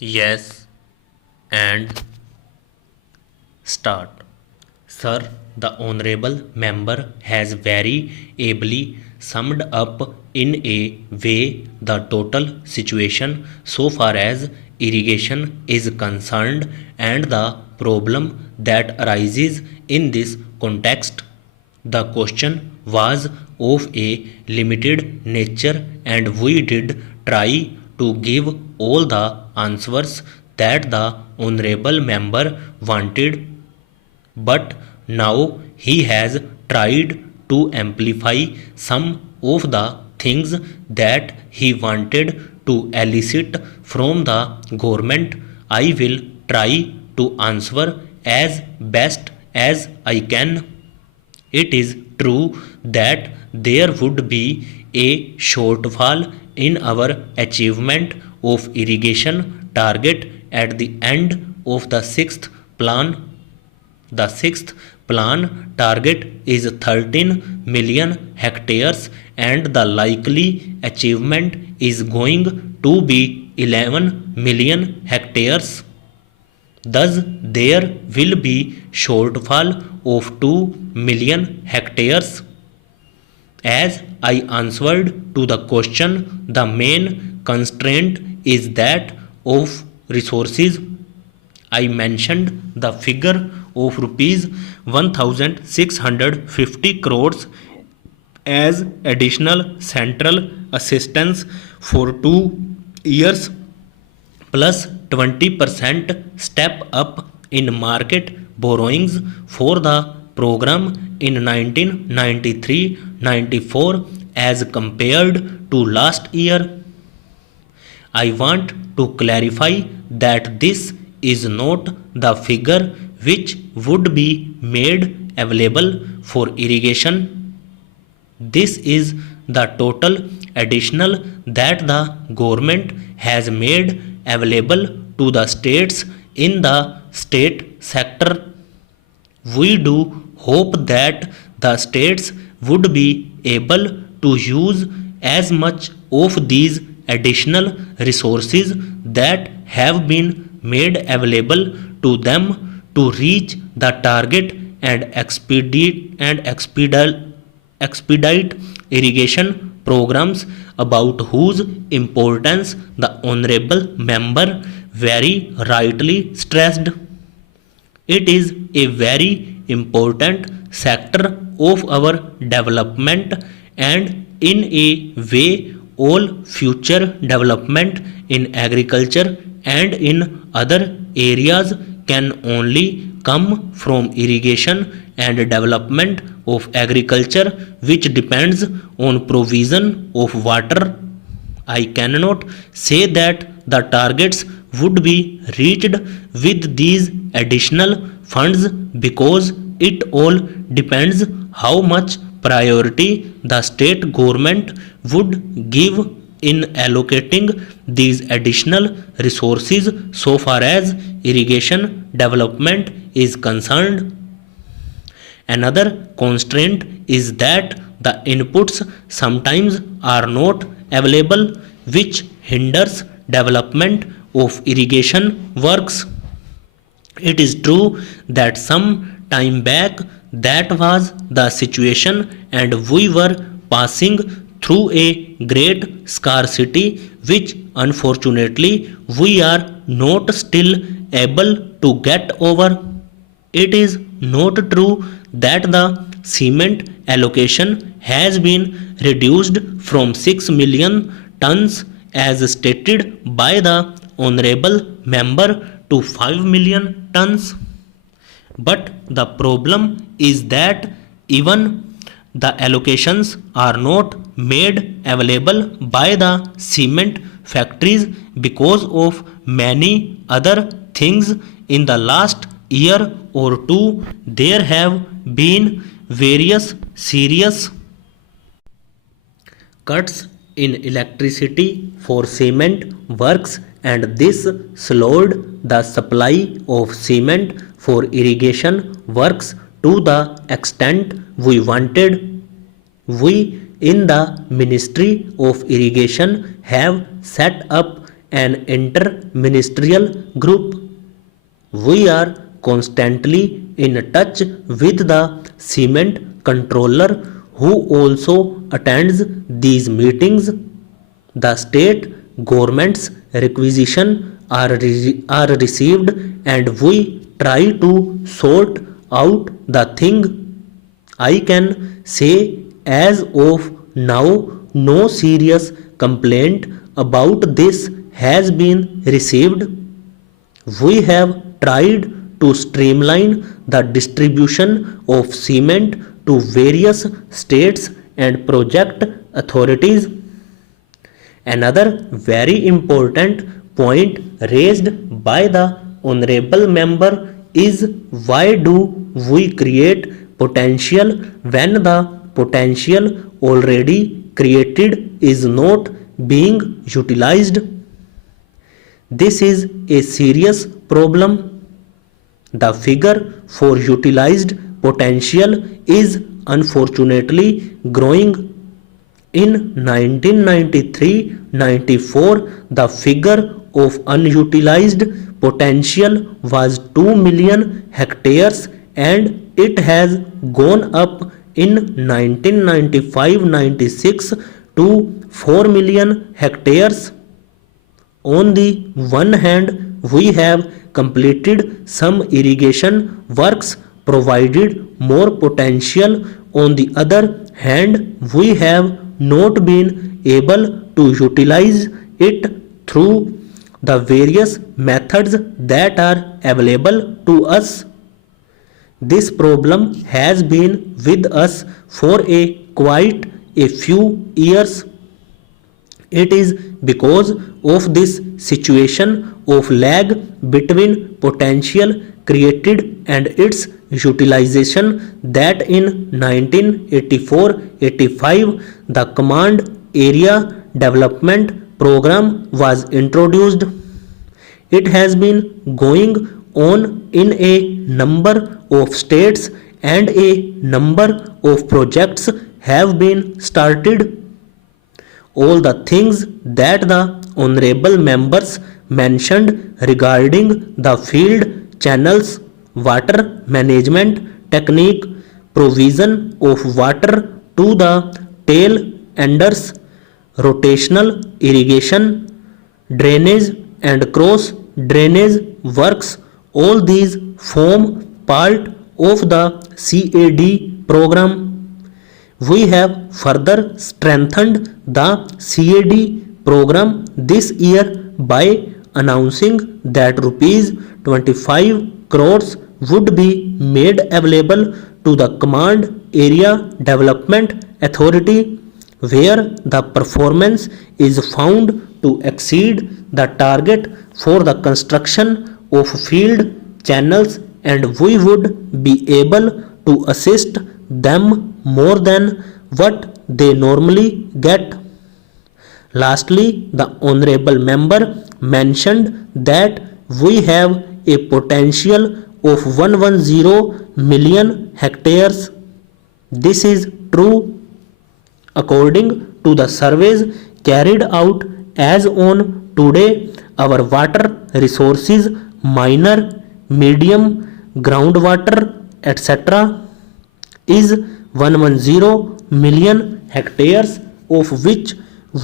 Yes, and start. Sir, the Honourable Member has very ably summed up in a way the total situation so far as irrigation is concerned and the problem that arises in this context. The question was of a limited nature, and we did try to give all the answers that the Honourable Member wanted, but now he has tried to amplify some of the things that he wanted to elicit from the government. I will try to answer as best as I can. It is true that there would be a shortfall in our achievement of irrigation target at the end of the sixth plan. The sixth plan target is 13 million hectares, and the likely achievement is going to be 11 million hectares. Thus, there will be shortfall of 2 million hectares. As I answered to the question, the main constraint is that of resources. I mentioned the figure of rupees 1650 crores as additional central assistance for 2 years plus 20% step up in market borrowings for the program in 1993-94 as compared to last year. I want to clarify that this is not the figure which would be made available for irrigation. This is the total additional that the government has made available to the states in the state sector. We do hope that the states would be able to use as much of these additional resources that have been made available to them to reach the target and expedite irrigation programs about whose importance the honourable member very rightly stressed. It is a very important sector of our development, and in a way all future development in agriculture and in other areas can only come from irrigation and development of agriculture, which depends on provision of water. I cannot say that the targets would be reached with these additional funds because it all depends how much priority the state government would give in allocating these additional resources so far as irrigation development is concerned. Another constraint is that the inputs sometimes are not available, which hinders development of irrigation works. It is true that some time back that was the situation, and we were passing through a great scarcity, which unfortunately we are not still able to get over. It is not true that the cement allocation has been reduced from 6 million tons as stated by the honourable member to 5 million tons. But the problem is that even the allocations are not made available by the cement factories because of many other things. In the last year or two, there have been various serious cuts in electricity for cement works, and this slowed the supply of cement for irrigation works to the extent we wanted. We in the Ministry of Irrigation have set up an inter-ministerial group. We are constantly in touch with the cement controller who also attends these meetings. The state government's requisition are received and we try to sort out the thing. I can say as of now no serious complaint about this has been received. We have tried to streamline the distribution of cement to various states and project authorities. Another very important point raised by the honorable member is why do we create potential when the potential already created is not being utilized? This is a serious problem. The figure for utilized potential is unfortunately growing. In 1993-94, the figure of unutilized potential was 2 million hectares and it has gone up in 1995-96 to 4 million hectares. On the one hand, we have completed some irrigation works provided more potential. On the other hand, we have not been able to utilize it through the various methods that are available to us. This problem has been with us for quite a few years. It is because of this situation of lag between potential created and its utilization that in 1984-85 the Command Area Development Program was introduced. It has been going on in a number of states and a number of projects have been started. All the things that the honorable members mentioned regarding the field channels, water management technique, provision of water to the tail enders, rotational irrigation, drainage and cross drainage works, all these form part of the CAD program. We have further strengthened the CAD program this year by announcing that rupees 25 crores would be made available to the Command Area Development Authority where the performance is found to exceed the target for the construction of field channels and we would be able to assist them more than what they normally get. Lastly, the honorable member mentioned that we have a potential of 110 million hectares. This is true. According to the surveys carried out as on today, our water resources, minor, medium, groundwater, etc. is 110 million hectares, of which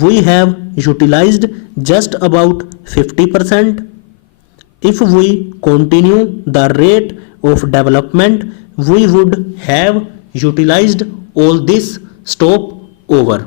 we have utilized just about 50%. If we continue the rate of development, we would have utilized all this. Stop over.